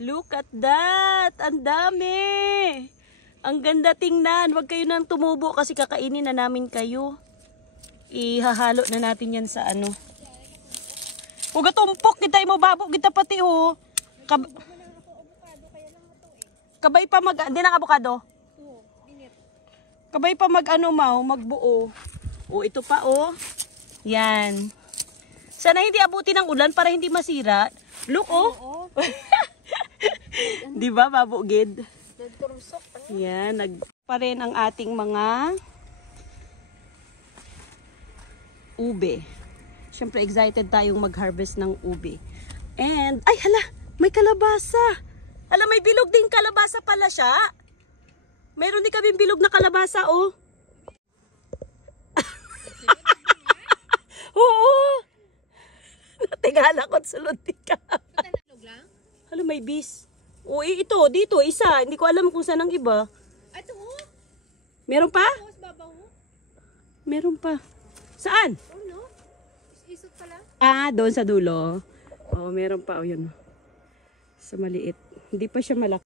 Look at that! Ang dami! Ang ganda tingnan. Huwag kayo nang tumubo kasi kakainin na namin kayo. Ihahalo na natin yan sa ano. Huwag tumpok kita mo babo kita pati oh. Kabay pa mag hindi na avocado. Kabay pa mag ano magbuo. Oh, ito pa oh. Yan. Sana hindi abutin ng ulan para hindi masira. Look oh. Di ba babugid? Yan, pa rin ang ating mga ube. Siyempre excited tayong mag-harvest ng ube. And, ay hala, may kalabasa. Hala, may bilog din kalabasa pala siya. Meron din kaming bilog na kalabasa, oh. Oo. Natigala ko at sulod ka. Hala, may bis. Oo, ito, dito, isa. Hindi ko alam kung saan ang iba. Ito, oh. Meron pa? Meron pa. Saan? Isot pala. Ah, doon sa dulo. Oh, meron pa. Oh, yun. Sa maliit. Hindi pa siya malaki.